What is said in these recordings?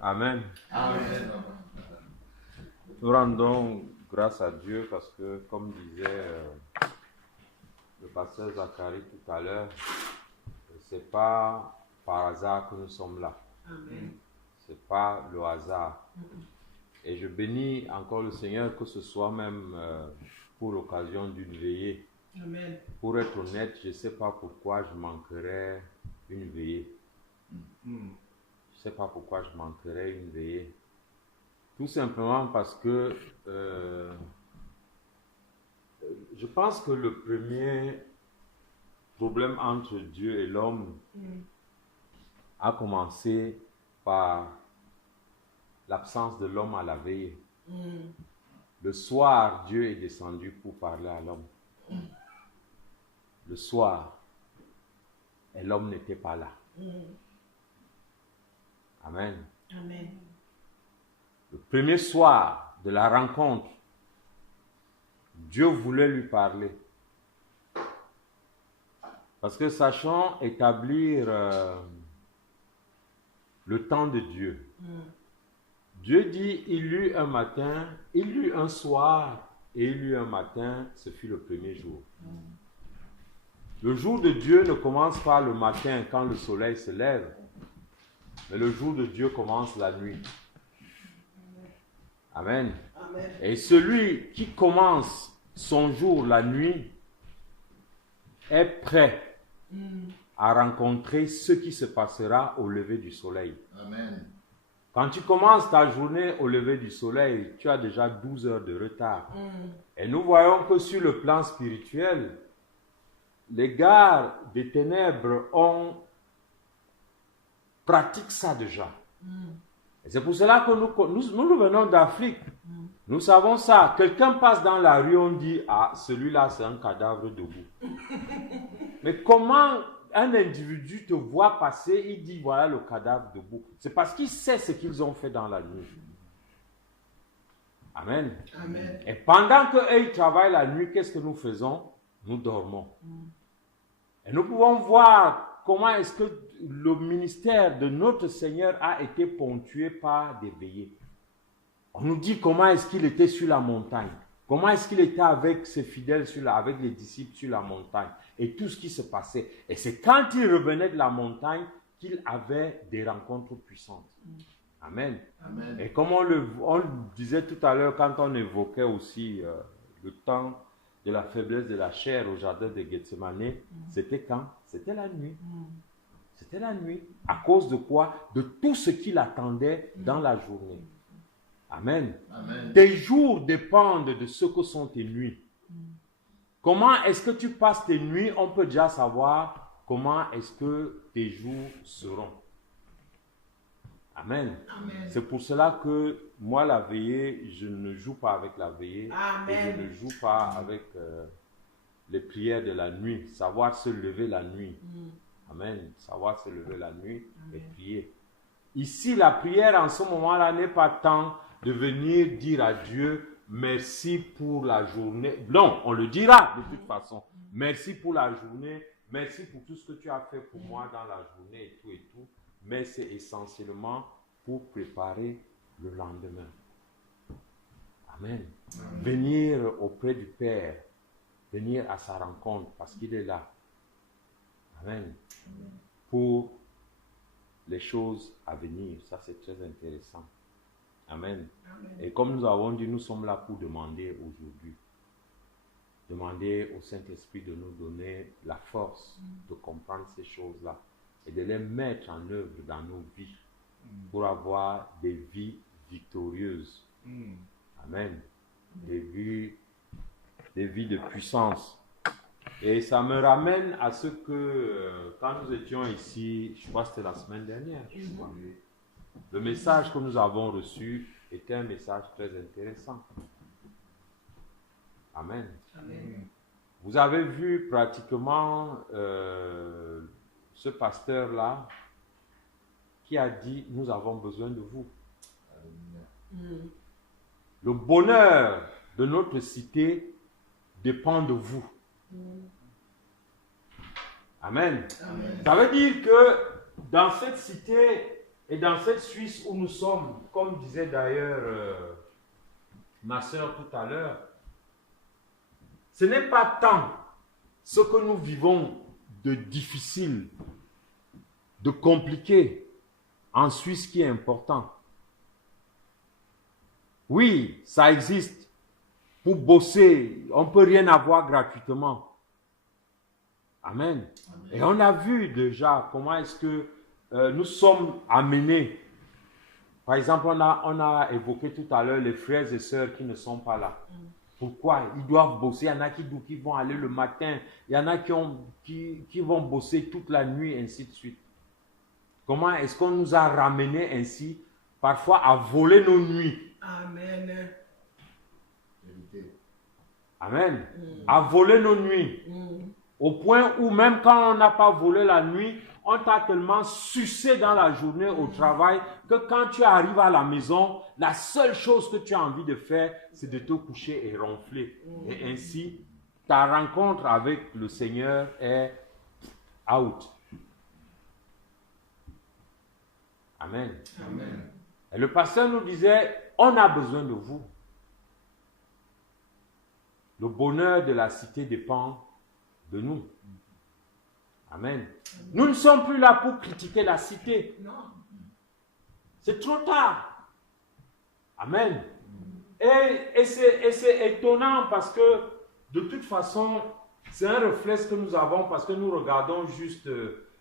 Amen. Amen. Nous rendons grâce à Dieu parce que, comme disait le pasteur Zacharie tout à l'heure, c'est pas par hasard que nous sommes là. Amen. C'est pas le hasard. Et je bénis encore le Seigneur que ce soit même pour l'occasion d'une veillée. Amen. Pour être honnête, je ne sais pas pourquoi je manquerais une veillée. Je ne sais pas pourquoi je manquerais une veillée. Tout simplement parce que je pense que le premier problème entre Dieu et l'homme a commencé par l'absence de l'homme à la veillée. Le soir, Dieu est descendu pour parler à l'homme. Le soir, et l'homme n'était pas là. Amen. Amen. Le premier soir de la rencontre, Dieu voulait lui parler. Parce que sachant établir le temps de Dieu. Dieu dit, il eut un matin, il eut un soir, et il eut un matin, ce fut le premier jour. Le jour de Dieu ne commence pas le matin quand le soleil se lève, mais le jour de Dieu commence la nuit. Amen. Amen. Et celui qui commence son jour la nuit est prêt à rencontrer ce qui se passera au lever du soleil. Amen. Quand tu commences ta journée au lever du soleil, tu as déjà 12 heures de retard. Et nous voyons que sur le plan spirituel, les gars des ténèbres pratiquent ça déjà. Et c'est pour cela que nous venons d'Afrique. Nous savons ça. Quelqu'un passe dans la rue, on dit, ah, celui-là, c'est un cadavre debout. Mais comment un individu te voit passer, il dit, voilà le cadavre debout. C'est parce qu'il sait ce qu'ils ont fait dans la nuit. Amen. Amen. Et pendant qu'eux, ils travaillent la nuit, qu'est-ce que nous faisons? Nous dormons. Et nous pouvons voir comment est-ce que le ministère de notre Seigneur a été ponctué par des veillées. On nous dit comment est-ce qu'il était sur la montagne. Comment est-ce qu'il était avec ses fidèles, avec les disciples sur la montagne. Et tout ce qui se passait. Et c'est quand il revenait de la montagne qu'il avait des rencontres puissantes. Amen. Amen. Et comme on le disait tout à l'heure, quand on évoquait aussi le temps de la faiblesse de la chair au jardin de Gethsemane, c'était quand? C'était la nuit. C'était la nuit. À cause de quoi? De tout ce qu'il attendait dans la journée. Amen. Amen. Tes jours dépendent de ce que sont tes nuits. Comment est-ce que tu passes tes nuits? On peut déjà savoir comment est-ce que tes jours seront. Amen. Amen. C'est pour cela que moi, la veillée, je ne joue pas avec la veillée. Amen. Et je ne joue pas avec les prières de la nuit. Savoir se lever la nuit. Amen. Savoir se lever la nuit et prier. Ici, la prière en ce moment-là n'est pas tant de venir dire à Dieu merci pour la journée. Non, on le dira de toute façon. Merci pour la journée. Merci pour tout ce que tu as fait pour moi dans la journée et tout et tout. Mais c'est essentiellement pour préparer le lendemain. Amen. Venir auprès du Père. Venir à sa rencontre parce qu'il est là. Amen. Pour les choses à venir. Ça, c'est très intéressant. Amen. Amen. Et comme nous avons dit, nous sommes là pour demander aujourd'hui. Demander au Saint-Esprit de nous donner la force de comprendre ces choses-là et de les mettre en œuvre dans nos vies pour avoir des vies victorieuses. Amen. Des vies de puissance. Et ça me ramène à ce que, quand nous étions ici, je crois que c'était la semaine dernière, le message que nous avons reçu était un message très intéressant. Amen. Amen. Vous avez vu pratiquement ce pasteur-là qui a dit, nous avons besoin de vous. Le bonheur de notre cité dépend de vous. Amen. Amen. Ça veut dire que dans cette cité, Et dans cette Suisse où nous sommes, comme disait d'ailleurs ma soeur tout à l'heure, ce n'est pas tant ce que nous vivons de difficile, de compliqué en Suisse qui est important. Oui, ça existe. Pour bosser, on ne peut rien avoir gratuitement. Amen. Amen. Et on a vu déjà comment est-ce que nous sommes amenés. Par exemple, on a évoqué tout à l'heure les frères et sœurs qui ne sont pas là. Pourquoi? Ils doivent bosser. Il y en a qui vont aller le matin. Il y en a qui vont bosser toute la nuit, ainsi de suite. Comment est-ce qu'on nous a ramenés ainsi, parfois à voler nos nuits? Amen. Amen. À voler nos nuits. Au point où même quand on n'a pas volé la nuit, on t'a tellement sucé dans la journée au travail que quand tu arrives à la maison, la seule chose que tu as envie de faire, c'est de te coucher et ronfler. Et ainsi, ta rencontre avec le Seigneur est out. Amen. Amen. Et le pasteur nous disait, on a besoin de vous. Le bonheur de la cité dépend de nous. Amen. Nous ne sommes plus là pour critiquer la cité. Non. C'est trop tard. Amen. Et c'est étonnant parce que de toute façon, c'est un réflexe que nous avons parce que nous regardons juste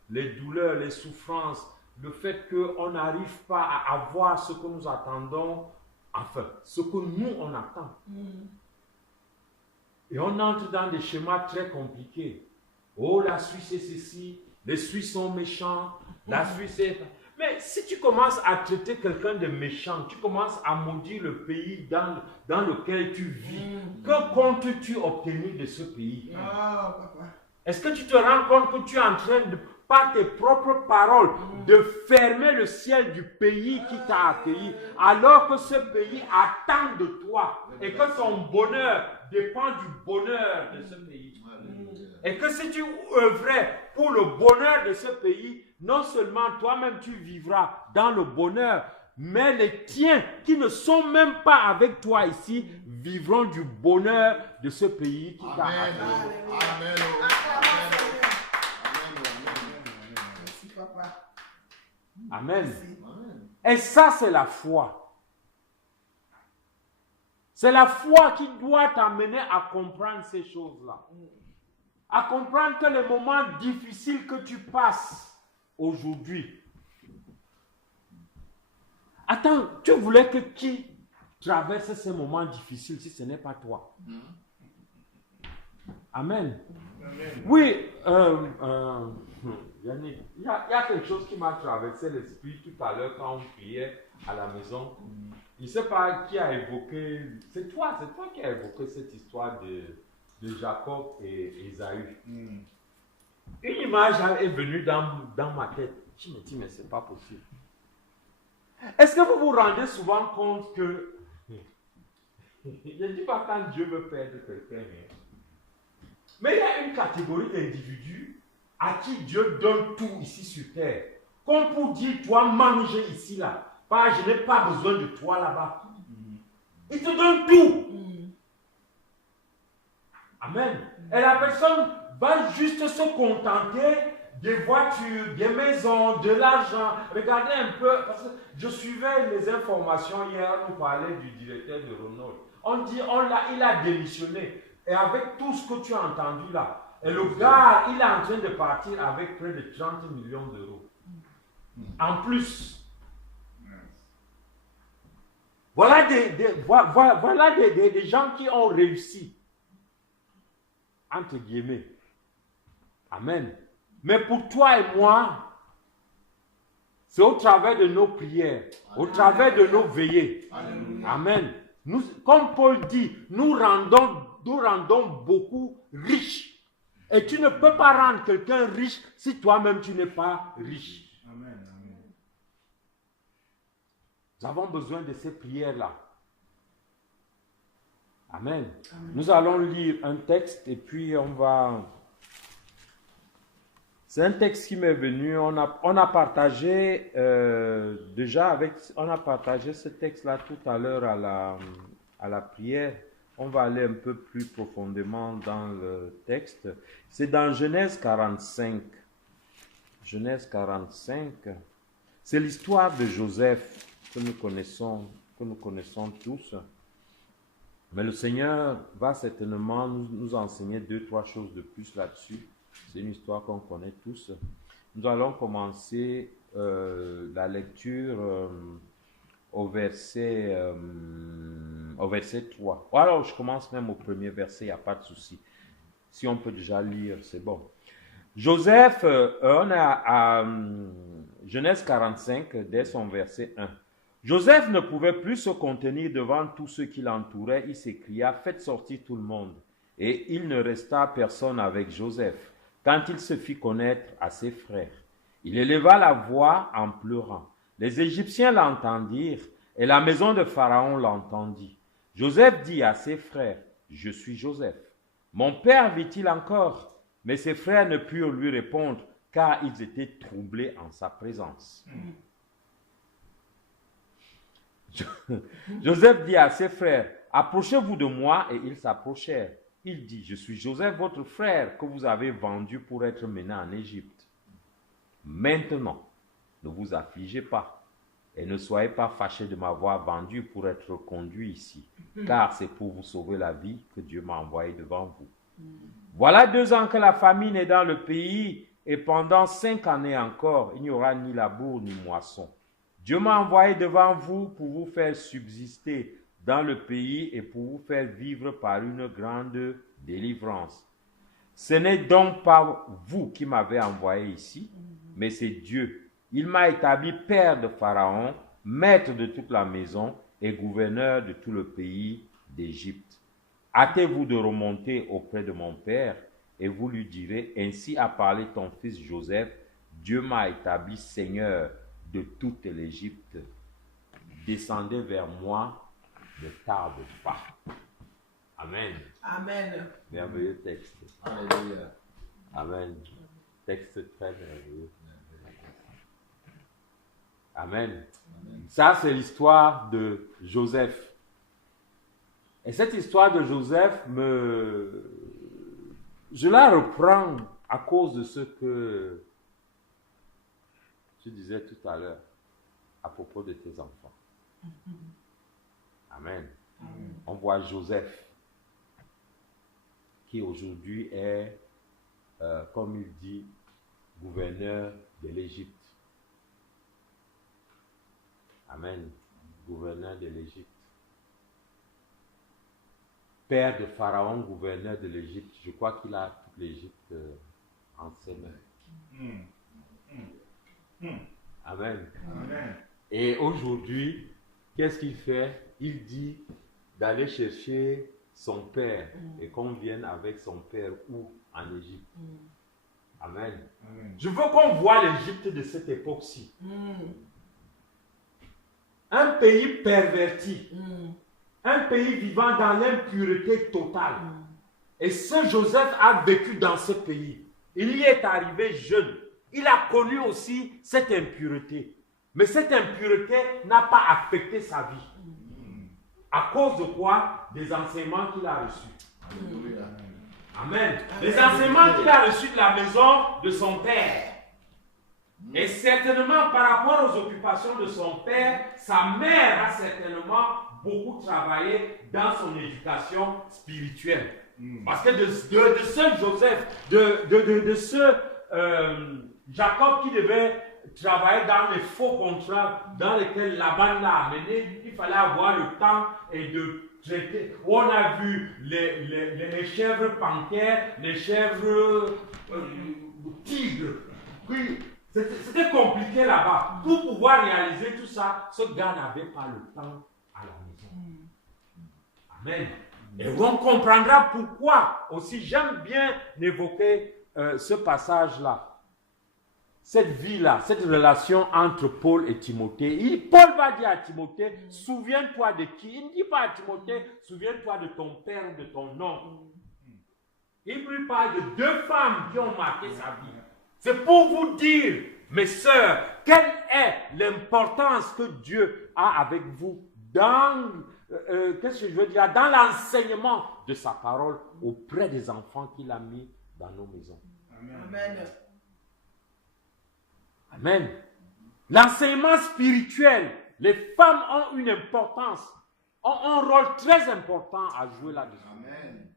les douleurs, les souffrances, le fait qu'on n'arrive pas à avoir ce que nous attendons, enfin, ce que nous on attend. Et on entre dans des schémas très compliqués. Oh, la Suisse est ceci, les Suisses sont méchants, la Suisse est... Mais si tu commences à traiter quelqu'un de méchant, tu commences à maudire le pays dans lequel tu vis, que comptes-tu obtenir de ce pays? Est-ce que tu te rends compte que tu es en train de, par tes propres paroles, de fermer le ciel du pays qui t'a accueilli, alors que ce pays attend de toi et que ton bonheur dépend du bonheur de ce pays? Et que si tu œuvrais pour le bonheur de ce pays, non seulement toi-même tu vivras dans le bonheur, mais les tiens qui ne sont même pas avec toi ici vivront du bonheur de ce pays qui t'a accueilli. Amen. Amen. Et ça, c'est la foi. C'est la foi qui doit t'amener à comprendre ces choses-là. À comprendre que les moments difficiles que tu passes aujourd'hui. Attends, tu voulais que qui traverse ces moments difficiles si ce n'est pas toi? Amen. Oui, Yannick, il y a quelque chose qui m'a traversé l'esprit tout à l'heure quand on priait à la maison. Je ne sais pas qui a évoqué, c'est toi qui as évoqué cette histoire de Jacob et Ésaü. Une image est venue dans ma tête. Je me dis, mais c'est pas possible. Est-ce que vous vous rendez souvent compte que, je ne dis pas quand Dieu veut perdre quelqu'un, mais il y a une catégorie d'individus à qui Dieu donne tout ici sur terre. Comme pour dire, toi, mange ici, là. Pas, je n'ai pas besoin de toi là-bas. Il te donne tout. Amen. Et la personne va juste se contenter des voitures, des maisons, de l'argent. Regardez un peu, parce que je suivais les informations hier, on nous parlait du directeur de Renault. On dit, il a démissionné. Et avec tout ce que tu as entendu là, et le gars, il est en train de partir avec près de 30 millions d'euros. En plus. Voilà des gens qui ont réussi. Entre guillemets. Amen. Mais pour toi et moi, c'est au travers de nos prières, au travers de nos veillées. Amen. Nous, comme Paul dit, nous rendons beaucoup riches. Et tu ne peux pas rendre quelqu'un riche si toi-même tu n'es pas riche. Amen. Nous avons besoin de ces prières-là. Amen. Nous allons lire un texte et puis on va... C'est un texte qui m'est venu. On a partagé déjà, on a partagé ce texte-là tout à l'heure à la prière. On va aller un peu plus profondément dans le texte. C'est dans Genèse 45. Genèse 45. C'est l'histoire de Joseph que nous connaissons tous. Mais le Seigneur va certainement nous enseigner 2-3 choses de plus là-dessus. C'est une histoire qu'on connaît tous. Nous allons commencer la lecture au verset 3. Alors, je commence même au premier verset, il n'y a pas de souci. Si on peut déjà lire, c'est bon. Joseph, on est à Genèse 45, dès son verset 1. Joseph ne pouvait plus se contenir devant tous ceux qui l'entouraient. Il s'écria, faites sortir tout le monde. Et il ne resta personne avec Joseph, quand il se fit connaître à ses frères. Il éleva la voix en pleurant. Les Égyptiens l'entendirent, et la maison de Pharaon l'entendit. Joseph dit à ses frères, je suis Joseph. Mon père vit-il encore? Mais ses frères ne purent lui répondre, car ils étaient troublés en sa présence. Joseph dit à ses frères, approchez-vous de moi, et ils s'approchèrent. Il dit, je suis Joseph, votre frère, que vous avez vendu pour être mené en Égypte. Maintenant, ne vous affligez pas, et ne soyez pas fâchés de m'avoir vendu pour être conduit ici, car c'est pour vous sauver la vie que Dieu m'a envoyé devant vous. Voilà 2 ans que la famine est dans le pays, et pendant 5 années encore, il n'y aura ni labour ni moisson. Dieu m'a envoyé devant vous pour vous faire subsister dans le pays et pour vous faire vivre par une grande délivrance. Ce n'est donc pas vous qui m'avez envoyé ici, mais c'est Dieu. Il m'a établi père de Pharaon, maître de toute la maison et gouverneur de tout le pays d'Égypte. Hâtez-vous de remonter auprès de mon père et vous lui direz, ainsi a parlé ton fils Joseph, Dieu m'a établi seigneur de toute l'Égypte. Descendez vers moi, ne tarde pas. Amen. Amen. Merveilleux texte. Alléluia. Amen. Texte très merveilleux. Amen. Amen. Ça, c'est l'histoire de Joseph. Et cette histoire de Joseph, je la reprends à cause de ce que tu disais tout à l'heure à propos de tes enfants. Amen. Amen. On voit Joseph qui aujourd'hui est, comme il dit, gouverneur de l'Égypte. Amen. Gouverneur de l'Égypte. Père de Pharaon, gouverneur de l'Égypte. Je crois qu'il a toute l'Égypte en ses mains. Amen. Amen. Et aujourd'hui, qu'est-ce qu'il fait? Il dit d'aller chercher son père et qu'on vienne avec son père où? En Égypte. Amen. Amen. Je veux qu'on voit l'Égypte de cette époque-ci. Un pays perverti. Un pays vivant dans l'impureté totale. Et ce Joseph a vécu dans ce pays. Il y est arrivé jeune. Il a connu aussi cette impureté. Mais cette impureté n'a pas affecté sa vie. À cause de quoi? Des enseignements qu'il a reçus. Alléluia. Amen. Les enseignements qu'il a reçus de la maison de son père. Et certainement par rapport aux occupations de son père, sa mère a certainement beaucoup travaillé dans son éducation spirituelle. Parce que de ce Joseph, de ce Jacob qui devait travailler dans les faux contrats dans lesquels Laban l'a amené, il fallait avoir le temps et de traiter. On a vu les chèvres panthères, les chèvres tigres. Oui, c'était compliqué là-bas. Pour pouvoir réaliser tout ça, ce gars n'avait pas le temps à la maison. Amen. Et on comprendra pourquoi aussi j'aime bien évoquer ce passage-là. Cette vie-là, cette relation entre Paul et Timothée. Paul va dire à Timothée, souviens-toi de qui? Il ne dit pas à Timothée, souviens-toi de ton père ou de ton oncle. Il lui parle de 2 femmes qui ont marqué sa vie. C'est pour vous dire, mes sœurs, quelle est l'importance que Dieu a avec vous dans, qu'est-ce que je veux dire, dans l'enseignement de sa parole auprès des enfants qu'il a mis dans nos maisons. Amen. Amen. L'enseignement spirituel, les femmes ont une importance, ont un rôle très important à jouer là-dessus. Amen.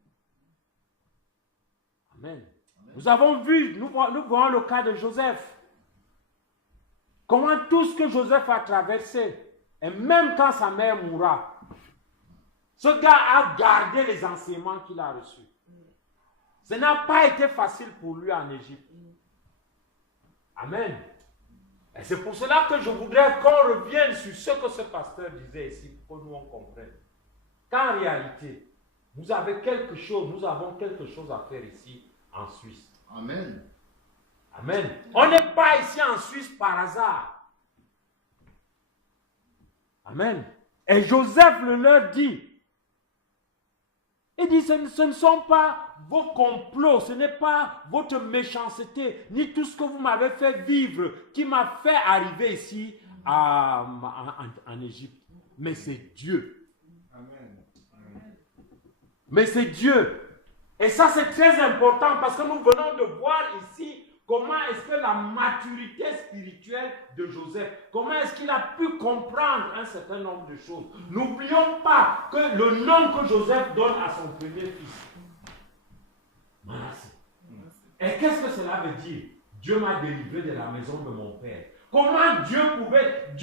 Amen. Nous avons vu, nous voyons le cas de Joseph. Comment tout ce que Joseph a traversé, et même quand sa mère mourra, ce gars a gardé les enseignements qu'il a reçus. Ce n'a pas été facile pour lui en Égypte. Amen. Et c'est pour cela que je voudrais qu'on revienne sur ce que ce pasteur disait ici, pour que nous on comprenne. Qu'en réalité, nous avons quelque chose à faire ici en Suisse. Amen. Amen. On n'est pas ici en Suisse par hasard. Amen. Et Joseph le leur dit. Il dit, ce ne sont pas vos complots, ce n'est pas votre méchanceté, ni tout ce que vous m'avez fait vivre qui m'a fait arriver ici en Égypte. Mais c'est Dieu. Amen. Mais c'est Dieu. Et ça, c'est très important parce que nous venons de voir ici comment est-ce que la maturité spirituelle de Joseph, comment est-ce qu'il a pu comprendre un certain nombre de choses. N'oublions pas que le nom que Joseph donne à son premier fils, Manassé. Et qu'est-ce que cela veut dire? Dieu m'a délivré de la maison de mon père. Comment Dieu pouvait,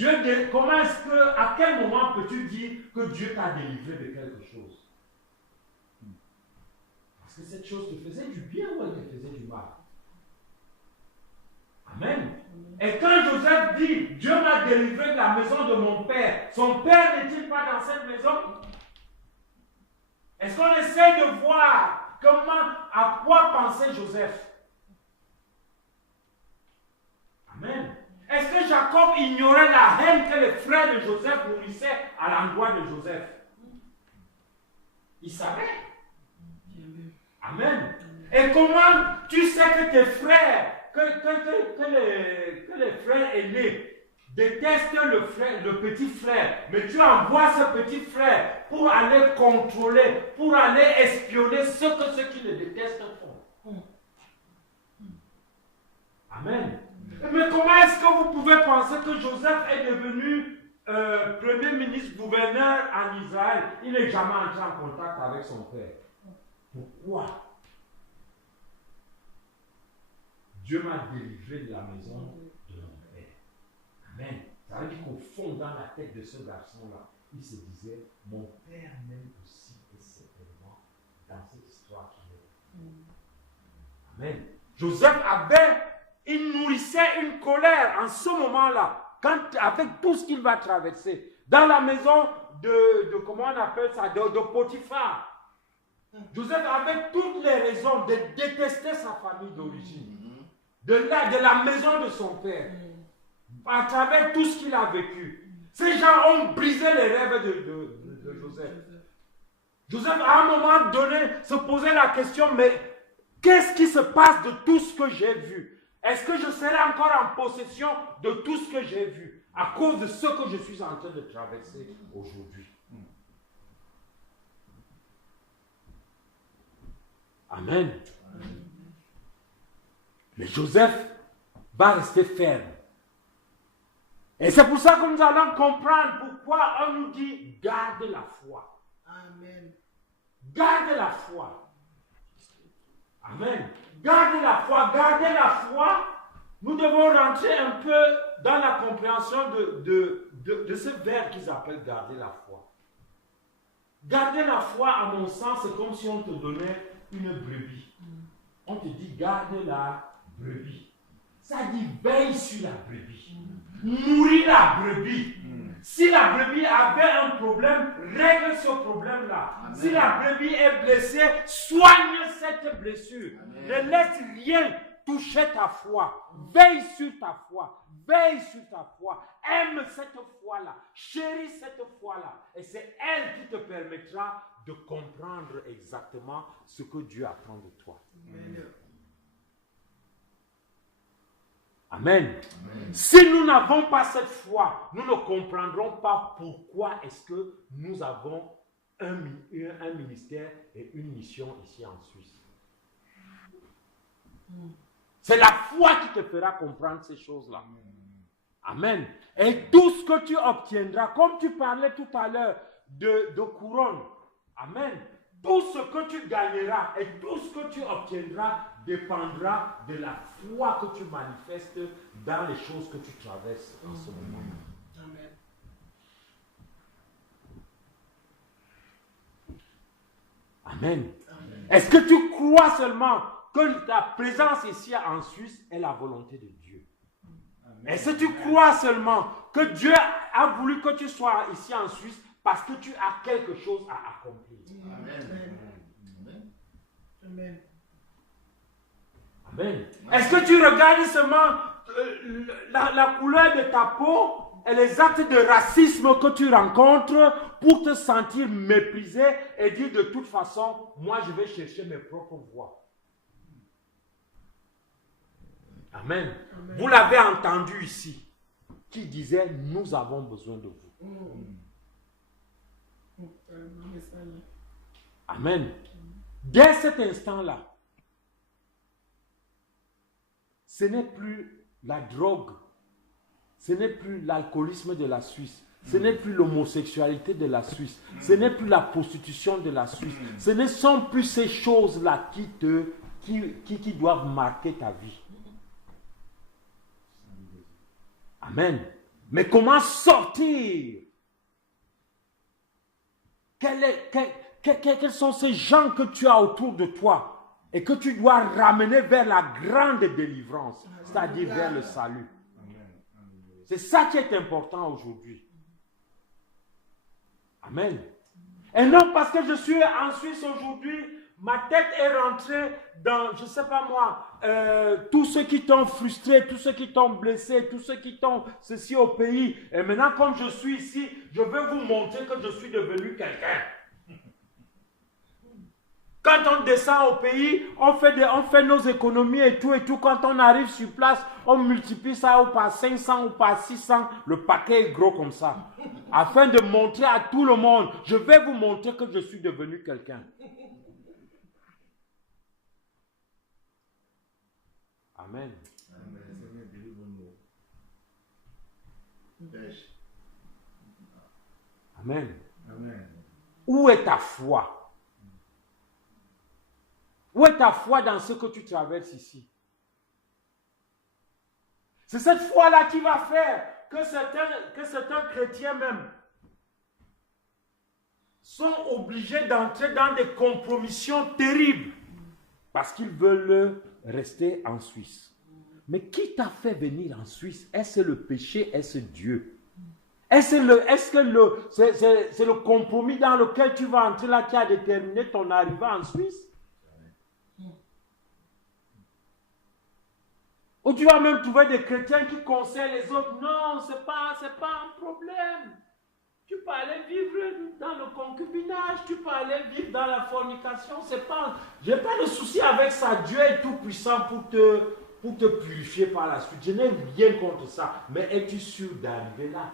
à quel moment peux-tu dire que Dieu t'a délivré de quelque chose? Parce que cette chose te faisait du bien ou elle te faisait du mal? Amen. Et quand Joseph dit, Dieu m'a délivré de la maison de mon père, son père n'est-il pas dans cette maison? Est-ce qu'on essaie de voir à quoi pensait Joseph? Amen. Est-ce que Jacob ignorait la haine que les frères de Joseph nourrissaient à l'endroit de Joseph? Il savait. Amen. Et comment tu sais que tes frères, que les frères aînés détestent le petit frère, mais tu envoies ce petit frère pour aller contrôler, pour aller espionner ce que ceux qui le détestent font. Amen. Mais comment est-ce que vous pouvez penser que Joseph est devenu premier ministre, gouverneur en Israël? Il n'est jamais entré en contact avec son père. Pourquoi? Dieu m'a délivré de la maison de mon père. Amen. Ça veut dire qu'au fond, dans la tête de ce garçon-là, il se disait, mon père m'aime aussi et certainement dans cette histoire qu'il est. Amen. Joseph il nourrissait une colère en ce moment-là, avec tout ce qu'il va traverser. Dans la maison comment on appelle ça, de Potiphar. Joseph avait toutes les raisons de détester sa famille d'origine. De la maison de son père, à travers tout ce qu'il a vécu. Ces gens ont brisé les rêves de Joseph. Joseph, à un moment donné, se posait la question, mais qu'est-ce qui se passe de tout ce que j'ai vu? Est-ce que je serai encore en possession de tout ce que j'ai vu à cause de ce que je suis en train de traverser aujourd'hui? Amen. Mais Joseph va rester ferme. Et c'est pour ça que nous allons comprendre pourquoi on nous dit garde la foi. Amen. Garde la foi. Amen. Garde la foi. Garder la foi. Nous devons rentrer un peu dans la compréhension de ce verbe qu'ils appellent garder la foi. Garder la foi, à mon sens, c'est comme si on te donnait une brebis. On te dit garde la brebis. Ça dit veille sur la brebis. Nourris la brebis. Si la brebis avait un problème, règle ce problème-là. Si la brebis est blessée, soigne cette blessure. Amen. Ne laisse rien toucher ta foi. Veille sur ta foi. Veille sur ta foi. Aime cette foi-là. Chéris cette foi-là. Et c'est elle qui te permettra de comprendre exactement ce que Dieu attend de toi. Amen. Amen. Amen. Si nous n'avons pas cette foi, nous ne comprendrons pas pourquoi est-ce que nous avons un ministère et une mission ici en Suisse. C'est la foi qui te fera comprendre ces choses-là. Amen. Et tout ce que tu obtiendras, comme tu parlais tout à l'heure de couronne, amen. Tout ce que tu gagneras et tout ce que tu obtiendras dépendra de la foi que tu manifestes dans les choses que tu traverses en ce moment. Amen. Amen. Est-ce que tu crois seulement que ta présence ici en Suisse est la volonté de Dieu? Est-ce que tu crois seulement que Dieu a voulu que tu sois ici en Suisse parce que tu as quelque chose à accomplir? Amen. Amen. Amen. Est-ce que tu regardes seulement la couleur de ta peau et les actes de racisme que tu rencontres pour te sentir méprisé et dire de toute façon, moi je vais chercher mes propres voies? Amen. Amen. Vous l'avez entendu ici, qui disait, nous avons besoin de vous. Amen. Dès cet instant-là, ce n'est plus la drogue, ce n'est plus l'alcoolisme de la Suisse, ce n'est plus l'homosexualité de la Suisse, ce n'est plus la prostitution de la Suisse, ce ne sont plus ces choses-là qui doivent marquer ta vie. Amen. Mais comment sortir? Quels sont ces gens que tu as autour de toi et que tu dois ramener vers la grande délivrance, c'est-à-dire vers le salut? C'est ça qui est important aujourd'hui. Amen. Et non parce que je suis en Suisse aujourd'hui, ma tête est rentrée dans, je ne sais pas moi, tous ceux qui t'ont frustré, tous ceux qui t'ont blessé, tous ceux qui t'ont ceci au pays. Et maintenant, comme je suis ici, je vais vous montrer que je suis devenu quelqu'un. Quand on descend au pays, on fait nos économies et tout. Quand on arrive sur place, on multiplie ça ou par 500 ou par 600. Le paquet est gros comme ça. Afin de montrer à tout le monde, je vais vous montrer que je suis devenu quelqu'un. Amen. Amen. Amen. Où est ta foi? Où est ta foi dans ce que tu traverses ici? C'est cette foi-là qui va faire que certains chrétiens même sont obligés d'entrer dans des compromissions terribles parce qu'ils veulent rester en Suisse. Mais qui t'a fait venir en Suisse? Est-ce le péché? Est-ce Dieu? C'est le compromis dans lequel tu vas entrer là qui a déterminé ton arrivée en Suisse? Ou tu vas même trouver des chrétiens qui conseillent les autres. Non, c'est pas un problème. Tu peux aller vivre dans le concubinage, tu peux aller vivre dans la fornication. Je n'ai pas de souci avec ça. Dieu est tout puissant pour te purifier par la suite. Je n'ai rien contre ça. Mais es-tu sûr d'arriver là?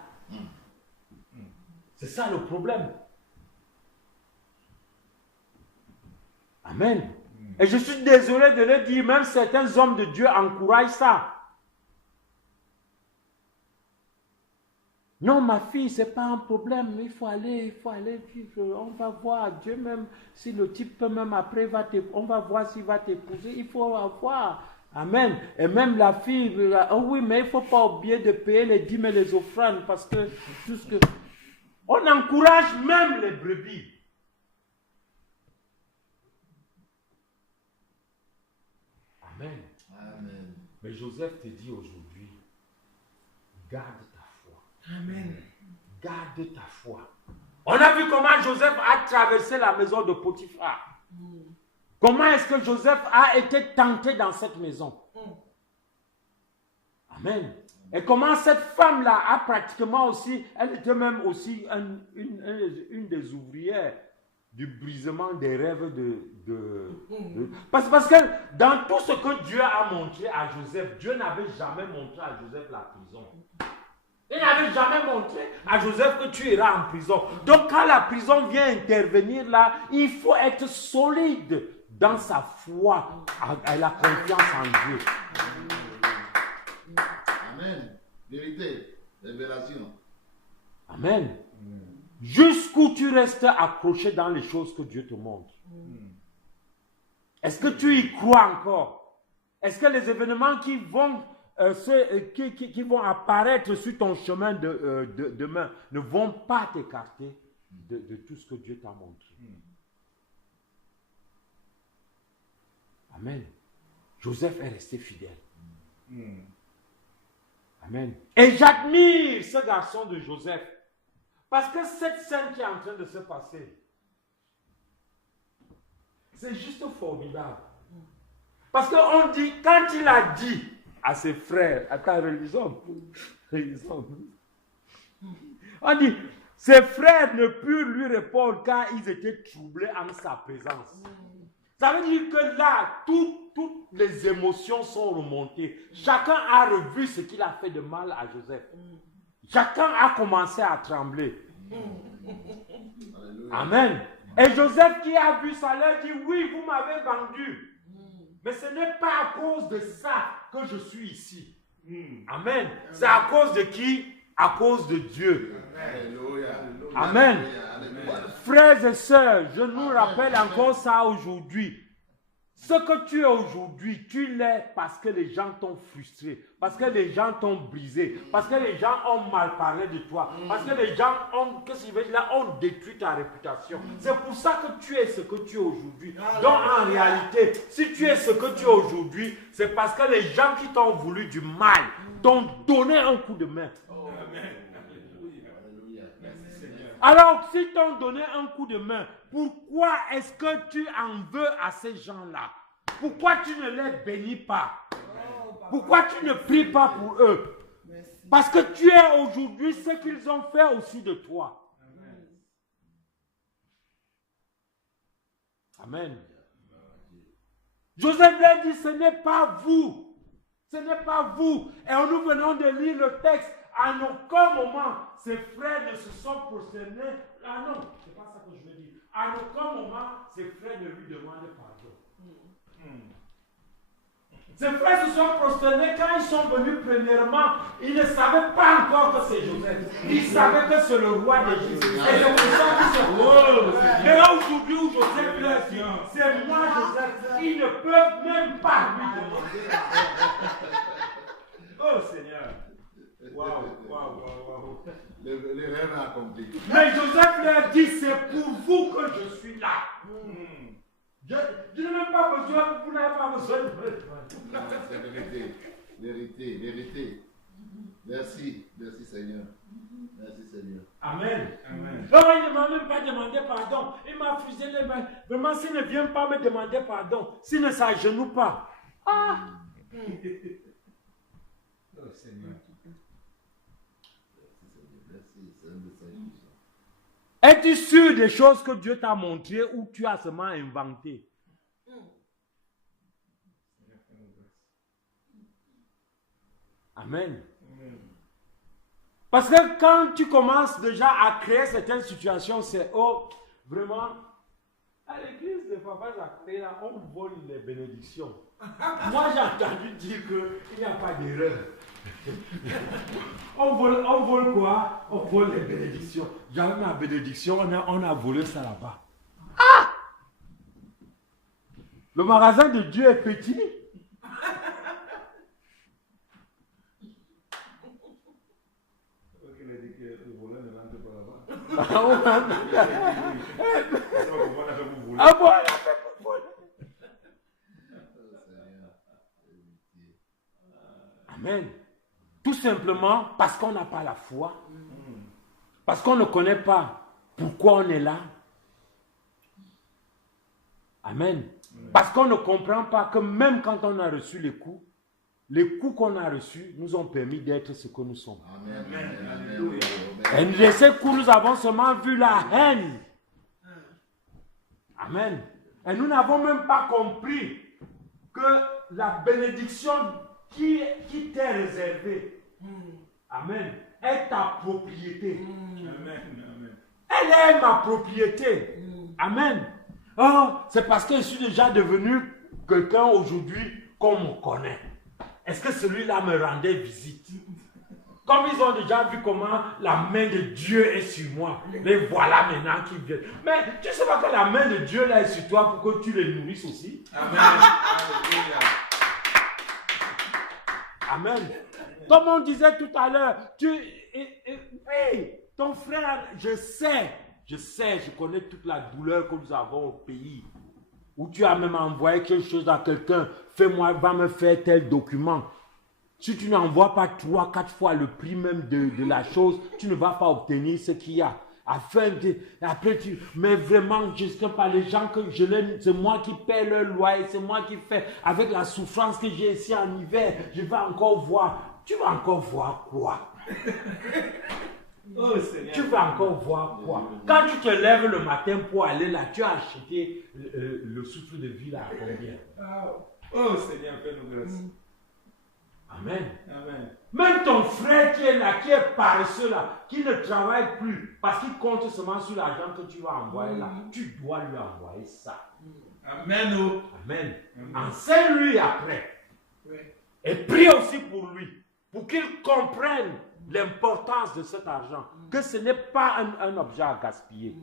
C'est ça le problème. Amen. Et je suis désolé de le dire, même certains hommes de Dieu encouragent ça. Non, ma fille, ce n'est pas un problème, il faut aller vivre. On va voir, Dieu même, si le type peut même après, on va voir s'il va t'épouser, il faut avoir. Amen. Et même la fille, oh oui, mais il ne faut pas oublier de payer les dîmes et les offrandes, parce que tout ce que... On encourage même les brebis. Amen. Amen. Mais Joseph te dit aujourd'hui, garde ta foi. Amen. Garde ta foi. On a vu comment Joseph a traversé la maison de Potiphar. Comment est-ce que Joseph a été tenté dans cette maison? Amen. Et comment cette femme-là a pratiquement aussi, elle était même aussi une des ouvrières du brisement des rêves Parce que dans tout ce que Dieu a montré à Joseph, Dieu n'avait jamais montré à Joseph la prison. Il n'avait jamais montré à Joseph que tu iras en prison. Donc quand la prison vient intervenir là, il faut être solide dans sa foi et la confiance en Dieu. Amen. Vérité, révélation. Amen. Jusqu'où tu restes accroché dans les choses que Dieu te montre. Est-ce que tu y crois encore? Est-ce que les événements qui vont qui vont apparaître sur ton chemin demain ne vont pas t'écarter de tout ce que Dieu t'a montré? Amen. Joseph est resté fidèle. Amen. Et j'admire ce garçon de Joseph. Parce que cette scène qui est en train de se passer, c'est juste formidable. Parce qu'on dit, quand il a dit à ses frères, attends, relisons. On dit, ses frères ne purent lui répondre car ils étaient troublés en sa présence. Ça veut dire que là, toutes les émotions sont remontées. Chacun a revu ce qu'il a fait de mal à Joseph. Chacun a commencé à trembler. Amen. Et Joseph qui a vu ça leur dit, oui, vous m'avez vendu. Mais ce n'est pas à cause de ça que je suis ici. Amen. C'est à cause de qui? À cause de Dieu. Amen. Frères et sœurs, je nous rappelle encore ça aujourd'hui. Ce que tu es aujourd'hui, tu l'es parce que les gens t'ont frustré, parce que les gens t'ont brisé, parce que les gens ont mal parlé de toi, parce que les gens ont détruit ta réputation. C'est pour ça que tu es ce que tu es aujourd'hui. Donc en réalité, si tu es ce que tu es aujourd'hui, c'est parce que les gens qui t'ont voulu du mal t'ont donné un coup de main. Alors, s'ils t'ont donné un coup de main, pourquoi est-ce que tu en veux à ces gens-là? Pourquoi tu ne les bénis pas? Pourquoi tu ne pries pas pour eux? Parce que tu es aujourd'hui ce qu'ils ont fait aussi de toi. Amen. Joseph leur dit, ce n'est pas vous. Ce n'est pas vous. Et nous venons de lire le texte. À aucun moment, ses frères ne se sont prosternés. Ah non, c'est pas ça que je veux dire. À aucun moment, ses frères ne lui demandent pardon. Ses frères se sont prosternés quand ils sont venus premièrement. Ils ne savaient pas encore que c'est Joseph. Ils savaient que c'est le roi d'Égypte. Et c'est pour ça qu'ils se... Mais là aujourd'hui où Joseph leur dit, c'est moi Joseph, ils ne peuvent même pas lui demander. Oh Seigneur. Waouh. Les rêves accomplis. Mais Joseph leur dit, c'est pour vous que je suis là. Je n'ai même pas besoin, vous n'avez pas besoin de me. C'est vérité. Merci Seigneur. Merci Seigneur. Amen. Non, il ne m'a même pas demandé pardon. Il m'a fusé les mains. Vraiment, s'il ne vient pas me demander pardon, s'il ne s'agenouille pas. Ah! Oh Seigneur. Es-tu sûr des choses que Dieu t'a montrées ou tu as seulement inventé? Amen. Parce que quand tu commences déjà à créer certaines situations, c'est vraiment, à l'église de Papa Jacques, là, on vole les bénédictions. Moi, j'ai entendu dire qu'il n'y a pas d'erreur. On vole quoi? On vole les bénédictions. J'avais ma bénédiction, on a volé ça là-bas. Ah! Le magasin de Dieu est petit. Il a dit que le voleur ne rentre pas là-bas. Ah bon, elle a fait pour voler. Amen. Tout simplement parce qu'on n'a pas la foi. Parce qu'on ne connaît pas pourquoi on est là. Amen. Parce qu'on ne comprend pas que même quand on a reçu les coups qu'on a reçus nous ont permis d'être ce que nous sommes. Amen. Et de ces coups, nous avons seulement vu la haine. Amen. Et nous n'avons même pas compris que la bénédiction qui t'est réservée, amen, est ta propriété. Elle est ma propriété. Amen. Oh, c'est parce que je suis déjà devenu quelqu'un aujourd'hui qu'on me connaît. Est-ce que celui-là me rendait visite? Comme ils ont déjà vu comment la main de Dieu est sur moi, les voilà maintenant qui viennent. Mais tu ne sais pas que la main de Dieu là est sur toi pour que tu les nourrisses aussi? Amen. Amen. Comme on disait tout à l'heure, hey, ton frère, je connais toute la douleur que nous avons au pays. Où tu as même envoyé quelque chose à quelqu'un, fais-moi, va me faire tel document. Si tu n'envoies pas 3-4 fois le prix même de la chose, tu ne vas pas obtenir ce qu'il y a. Après, mais vraiment, jusqu'à par les gens que je l'aime, c'est moi qui paie le loyer, c'est moi qui fais. Avec la souffrance que j'ai ici en hiver, je vais encore voir. Tu vas encore voir quoi? Oh, tu vas encore voir quoi? Quand tu te lèves le matin pour aller là, tu as acheté le souffle de vie là à combien? Oh Seigneur, fais-nous grâce. Amen. Amen. Même ton frère qui est là, qui est paresseux là, qui ne travaille plus, parce qu'il compte seulement sur l'argent que tu vas envoyer là, tu dois lui envoyer ça. Amen. Oh. Amen. Enseigne-lui après. Oui. Et prie aussi pour lui, pour qu'il comprenne l'importance de cet argent, que ce n'est pas un objet à gaspiller.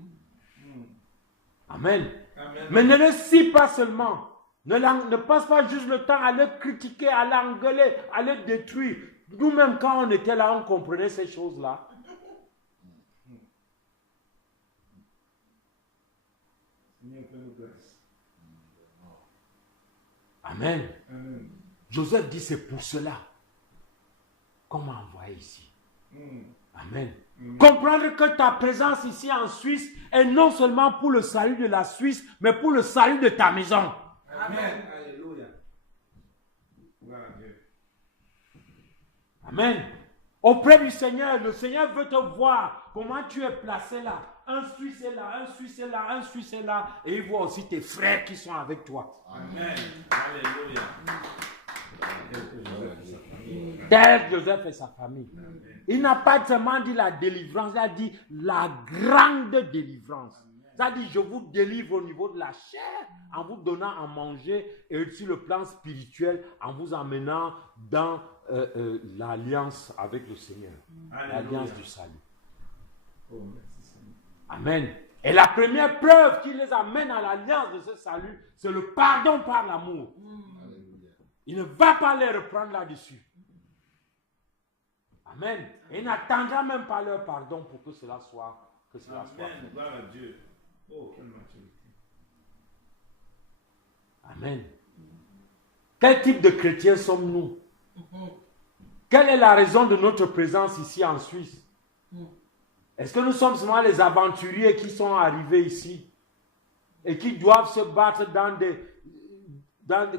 Amen. Amen. Mais ne le scie pas seulement. Ne passe pas juste le temps à le critiquer, à l'engueuler, à le détruire. Nous-mêmes, quand on était là, on comprenait ces choses-là. Amen. Amen. Joseph dit, c'est pour cela qu'on m'a envoyé ici. Amen. Comprendre que ta présence ici en Suisse est non seulement pour le salut de la Suisse, mais pour le salut de ta maison. Amen. Alléluia. Amen. Auprès du Seigneur, le Seigneur veut te voir comment tu es placé là. Un Suisse est là, un Suisse est là, un Suisse est là. Et il voit aussi tes frères qui sont avec toi. Amen. Alléluia. Tel Joseph et sa famille. Amen. Il n'a pas seulement dit la délivrance, il a dit la grande délivrance. C'est-à-dire, je vous délivre au niveau de la chair en vous donnant à manger et sur le plan spirituel en vous emmenant dans l'alliance avec le Seigneur. L'alliance du salut. Oh, merci Seigneur. Amen. Et la première preuve qui les amène à l'alliance de ce salut, c'est le pardon par l'amour. Il ne va pas les reprendre là-dessus. Amen. Et il n'attendra même pas leur pardon pour que cela soit fait. Amen. Gloire à Dieu. Oh, quelle maturité. Amen. Quel type de chrétiens sommes-nous? Quelle est la raison de notre présence ici en Suisse? Est-ce que nous sommes seulement les aventuriers qui sont arrivés ici et qui doivent se battre dans des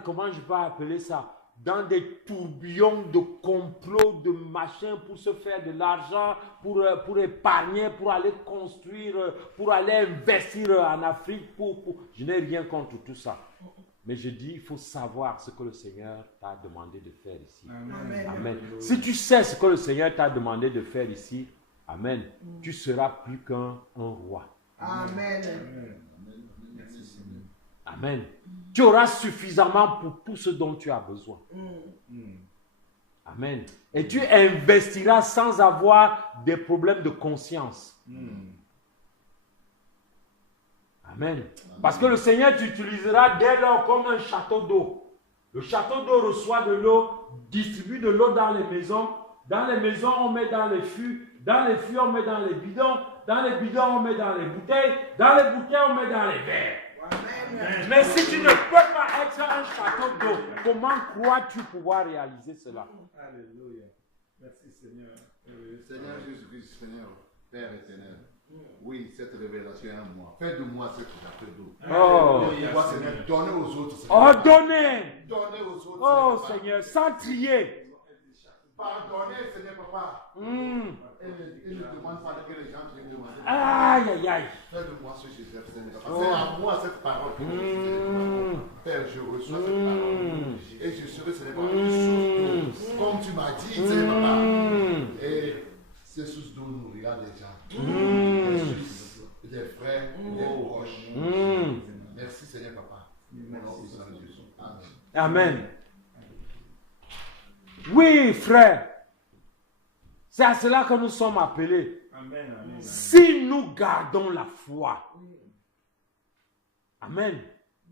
comment je peux appeler ça? Dans des tourbillons de complots, de machins pour se faire de l'argent, pour épargner, pour aller construire, pour aller investir en Afrique. Je n'ai rien contre tout ça. Mais je dis, il faut savoir ce que le Seigneur t'a demandé de faire ici. Amen. Amen. Si tu sais ce que le Seigneur t'a demandé de faire ici, amen, tu seras plus qu'un roi. Amen. Amen. Tu auras suffisamment pour tout ce dont tu as besoin. Amen. Et tu investiras sans avoir des problèmes de conscience. Amen. Parce que le Seigneur t'utilisera dès lors comme un château d'eau. Le château d'eau reçoit de l'eau, distribue de l'eau dans les maisons. Dans les maisons, on met dans les fûts. Dans les fûts, on met dans les bidons. Dans les bidons, on met dans les bouteilles. Dans les bouteilles, on met dans les verres. Amen. Mais si tu ne peux pas être un château d'eau, comment crois-tu pouvoir réaliser cela? Alléluia. Merci Seigneur. Seigneur Jésus-Christ, Seigneur, Père éternel. Oui, cette révélation est en moi. Fais de moi cette château d'eau. Oh, Seigneur, donnez aux autres. Oh, donnez. Donnez aux autres. Oh, Seigneur, sans trier. Pardonnez, Seigneur Papa. Il ne demande pas que les gens viennent demander. Aïe, aïe, aïe. Fais de moi ce Joseph, Seigneur Papa. C'est à moi cette parole. Père, je reçois cette parole. Et je serai, Seigneur Papa, une source d'eau. Comme tu m'as dit, Seigneur Papa. Et ces sources d'eau nourrira des gens. Des fils, des frères, des proches. Merci, Seigneur Papa. Mon nom est Jésus. Amen. Amen. Oui, frère. C'est à cela que nous sommes appelés. Amen, amen. Si nous gardons la foi. Amen.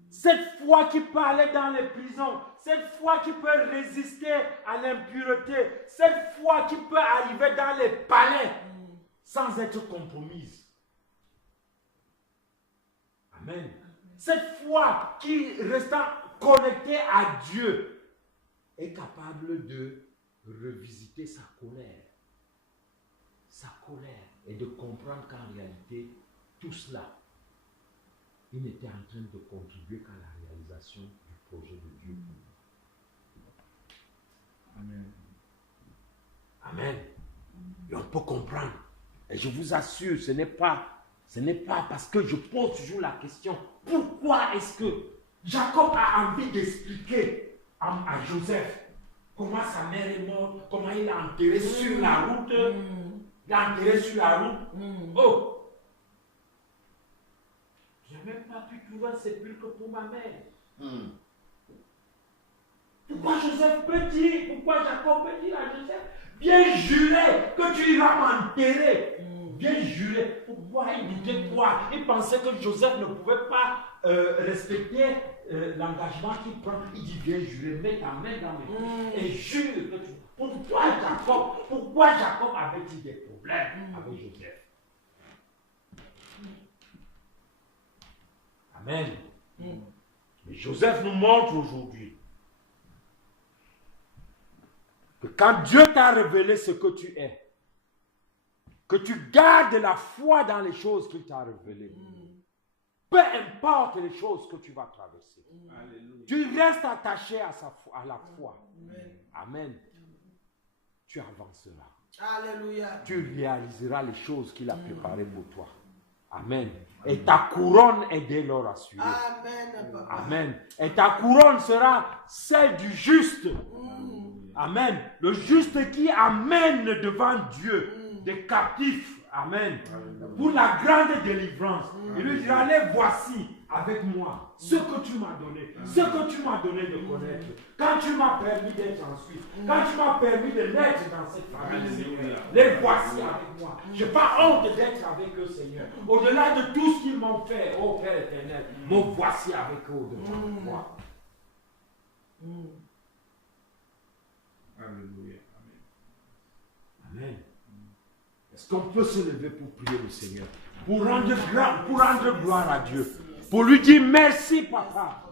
Cette foi qui peut aller dans les prisons, cette foi qui peut résister à l'impureté, cette foi qui peut arriver dans les palais sans être compromise. Amen. Cette foi qui, restant connectée à Dieu, est capable de revisiter sa colère. Sa colère. Et de comprendre qu'en réalité, tout cela, il n'était en train de contribuer qu'à la réalisation du projet de Dieu. Amen. Amen. Et on peut comprendre. Et je vous assure, ce n'est pas parce que je pose toujours la question, pourquoi est-ce que Jacob a envie d'expliquer à Joseph comment sa mère est morte, comment il a enterré sur la route. Il a enterré sur la route. Oh! Je n'ai même pas pu trouver un sépulcre pour ma mère. Pourquoi Joseph peut dire, pourquoi Jacob peut dire à Joseph, viens jurer que tu iras m'enterrer. Viens jurer. Pourquoi il doutait quoi? Il pensait que Joseph ne pouvait pas respecter l'engagement qu'il prend. Il dit, viens jurer, mets ta main dans mes mains et jure que tu... Pourquoi Jacob avait-il des problèmes avec Joseph? Amen. Mais Joseph nous montre aujourd'hui que quand Dieu t'a révélé ce que tu es, que tu gardes la foi dans les choses qu'il t'a révélées, peu importe les choses que tu vas traverser, tu restes attaché à la foi. Amen. Tu avanceras. Alléluia. Tu réaliseras les choses qu'il a préparées pour toi. Amen. Et ta couronne est dès lors assurée. Amen, papa. Amen. Et ta couronne sera celle du juste. Amen. Le juste qui amène devant Dieu des captifs. Amen. Pour la grande délivrance. Il lui dira, allez, voici avec moi ce que tu m'as donné. Ce que tu m'as donné de connaître. Quand tu m'as permis d'être en Suisse. Quand tu m'as permis de naître dans cette famille. Les voici avec moi. Je n'ai pas honte d'être avec eux, Seigneur. Au-delà de tout ce qu'ils m'ont fait, ô Père éternel, me voici avec eux devant moi. Alléluia. Amen. Est-ce qu'on peut se lever pour prier le Seigneur? Pour rendre gloire à Dieu. Pour lui dire merci, papa.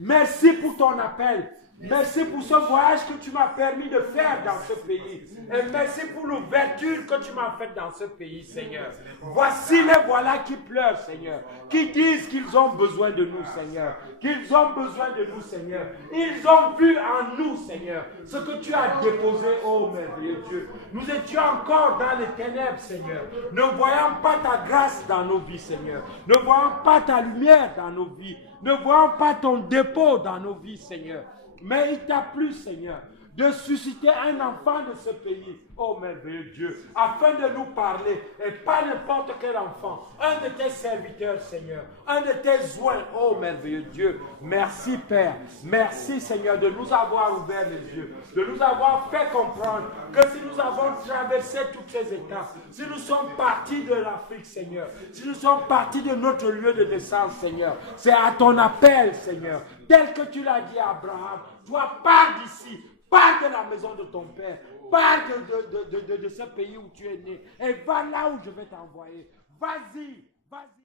Merci pour ton appel. Merci pour ce voyage que tu m'as permis de faire dans ce pays. Et merci pour l'ouverture que tu m'as faite dans ce pays, Seigneur. Voici les voilà qui pleurent, Seigneur. Qui disent qu'ils ont besoin de nous, Seigneur. Qu'ils ont besoin de nous, Seigneur. Ils ont vu en nous, Seigneur, ce que tu as déposé, ô merveilleux Dieu. Nous étions encore dans les ténèbres, Seigneur. Ne voyons pas ta grâce dans nos vies, Seigneur. Ne voyons pas ta lumière dans nos vies. Ne voyons pas ton dépôt dans nos vies, Seigneur. Mais il t'a plu, Seigneur, de susciter un enfant de ce pays, oh merveilleux Dieu, afin de nous parler, et pas n'importe quel enfant, un de tes serviteurs, Seigneur, un de tes oins, oh merveilleux Dieu. Merci, Père. Merci, Seigneur, de nous avoir ouvert les yeux, de nous avoir fait comprendre que si nous avons traversé toutes ces étapes, si nous sommes partis de l'Afrique, Seigneur, si nous sommes partis de notre lieu de naissance, Seigneur, c'est à ton appel, Seigneur, tel que tu l'as dit à Abraham, toi pars d'ici, pars de la maison de ton père, pars de ce pays où tu es né, et va là où je vais t'envoyer. Vas-y, vas-y.